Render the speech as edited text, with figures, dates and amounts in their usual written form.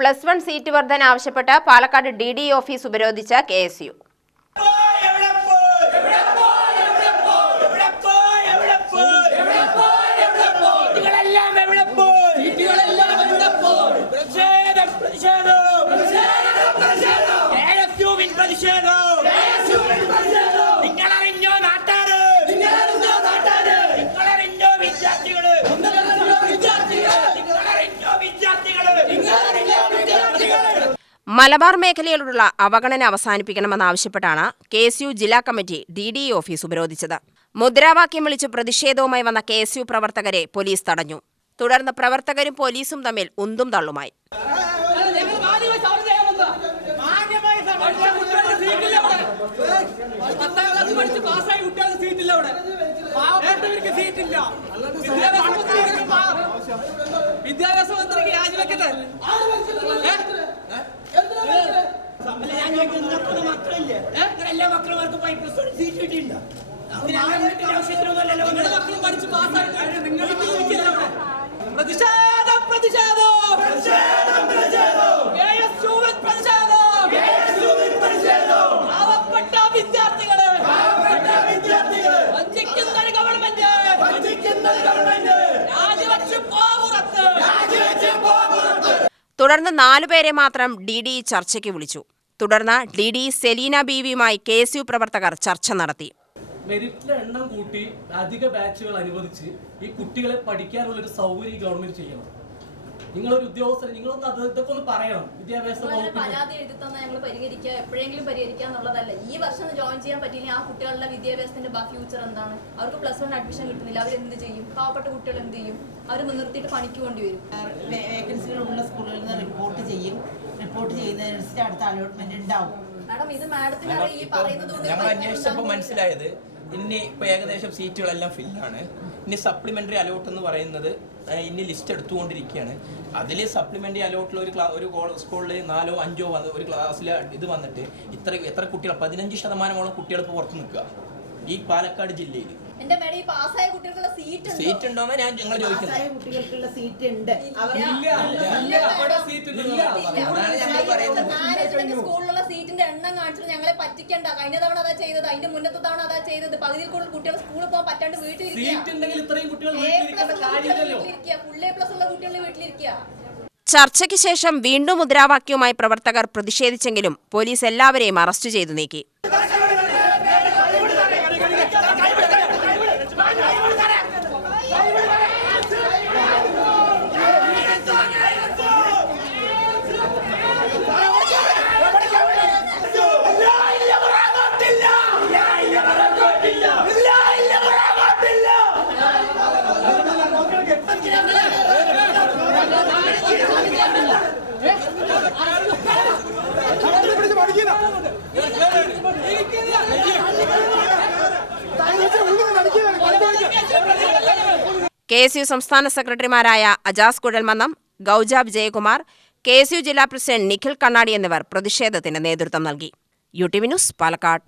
+1 seat വർധന ആവശ്യപ്പെട്ട് Palakkad DDE office ഉപരോധിച്ച KSU. മലബാർ മേഖലയിലുള്ള അവഗണന അവസാനിപ്പിക്കണമെന്നാവശ്യപ്പെട്ടാണ് KSU ജില്ലാ കമ്മിറ്റി DDE ഓഫീസ് ഉപരോധിച്ചത്. മുദ്രാവാക്യം വിളിച്ച് പ്രതിഷേധവുമായി വന്ന KSU പ്രവർത്തകരെ പോലീസ് തടഞ്ഞു. തുടർന്ന് പ്രവർത്തകരും പോലീസും തമ്മിൽ ഉന്തും തള്ളുമായി. വിദ്യാഭ്യാസ മന്ത്രിക്ക് രാജിവെക്കട്ടെ. എല്ലാ മക്കളുമാർക്കും സീറ്റ് കിട്ടിയില്ല. മക്കളും പഠിച്ച് പാസ്സായിട്ട് നിങ്ങൾ പ്രതിഷേധം പ്രതിഷേധം പാവപ്പെട്ട വിദ്യാർത്ഥികള് വഞ്ചിക്കുന്ന ഗവൺമെന്റ് രാജിവെച്ച് പുറത്ത്. തുടർന്ന് 4 പേരെ മാത്രം DDE ചർച്ചയ്ക്ക് വിളിച്ചു. തുടർന്ന് DDE സെലീന ബീവിയുമായി KSU പ്രവർത്തകർ ചർച്ച നടത്തി. മെറിറ്റിലെ എണ്ണം കൂട്ടി അധിക ബാച്ചുകൾ അനുവദിച്ച് ഈ കുട്ടികളെ പഠിക്കാനുള്ളൊരു സൗകര്യം ഗവൺമെന്റ് ചെയ്യണം. നിങ്ങളൊരു ഉദ്യോഗസ്ഥർ നിങ്ങളൊന്ന് ഇതൊക്കെ ഒന്ന് പറയണം. വിദ്യാഭ്യാസ പരാതി എഴുതി തന്നാൽ ഞങ്ങൾ പരിഹരിക്കുക, എപ്പോഴെങ്കിലും പരിഹരിക്കുക എന്നുള്ളതല്ല. ഈ വർഷം ജോയിൻ ചെയ്യാൻ പറ്റിയില്ലെങ്കിൽ ആ കുട്ടികളുടെ വിദ്യാഭ്യാസത്തിന്റെ ഫ്യൂച്ചർ എന്താണ്? അവർക്ക് +1 അഡ്മിഷൻ കിട്ടുന്നില്ല, അവരെന്ത് ചെയ്യും? പാവപ്പെട്ട കുട്ടികൾ എന്ത് ചെയ്യും? അവർ മുൻനിർത്തിയിട്ട് പണിക്ക് വേണ്ടി വരും. വേക്കൻസികളുള്ള സ്കൂളുകളിൽ നിന്ന് റിപ്പോർട്ട് ചെയ്യും. റിപ്പോർട്ട് ചെയ്യുന്നതിനനുസരിച്ച് അടുത്ത അലോട്ട്മെന്റ് ഉണ്ടാവും. മാഡം, ഇത് മാഡത്തിന് ഈ പറയുന്നത് ഞങ്ങൾ അന്വേഷിച്ചപ്പോൾ മനസ്സിലായത് ഇനി ഇപ്പോൾ ഏകദേശം സീറ്റുകളെല്ലാം ഫില്ലാണ്. ഇനി സപ്ലിമെൻ്ററി അലോട്ട് എന്ന് പറയുന്നത് ഇനി ലിസ്റ്റ് എടുത്തുകൊണ്ടിരിക്കുകയാണ്. അതിൽ സപ്ലിമെൻ്ററി അലോട്ടിൽ ഒരു സ്കൂളിൽ 4ഓ 5ഓ ഒരു ക്ലാസ്സിൽ ഇത് വന്നിട്ട് എത്ര കുട്ടികൾ 15% കുട്ടികൾ ഇപ്പോൾ പുറത്ത് നിൽക്കുക ഈ പാലക്കാട് ജില്ലയിൽ. സീറ്റ് ഉണ്ടോന്ന് ഞങ്ങൾ ചോദിക്കുന്നത്. കുട്ടികൾക്കുള്ള സീറ്റ് ഉണ്ട്. സ്കൂളിലുള്ള സീറ്റിന്റെ എണ്ണം കാണിച്ചിട്ട് ഞങ്ങളെ പറ്റിക്കണ്ട. കഴിഞ്ഞ തവണ അതാ ചെയ്തത്, അതിന്റെ മുന്നത്തെ തവണ അതാ ചെയ്തത്. 10ൽ കൂടുതൽ കുട്ടികൾ സ്കൂളിൽ പോകാൻ പറ്റാണ്ട് വീട്ടിലിരിക്കുക. ഫുൾ A+ ഉള്ള കുട്ടികൾ വീട്ടിലിരിക്കുക. ചർച്ചയ്ക്ക് ശേഷം വീണ്ടും മുദ്രാവാക്യവുമായി പ്രവർത്തകർ പ്രതിഷേധിച്ചെങ്കിലും പോലീസ് എല്ലാവരെയും അറസ്റ്റ് ചെയ്തു നീക്കി. KSU സംസ്ഥാന സെക്രട്ടറിമാരായ അജാസ് കുഴൽമന്നം, ഗൗജ വിജയകുമാർ, KSU ജില്ലാ പ്രസിഡന്റ് നിഖിൽ കണ്ണാടി എന്നിവർ പ്രതിഷേധത്തിന് നേതൃത്വം നൽകി. UTV news, Palakkad.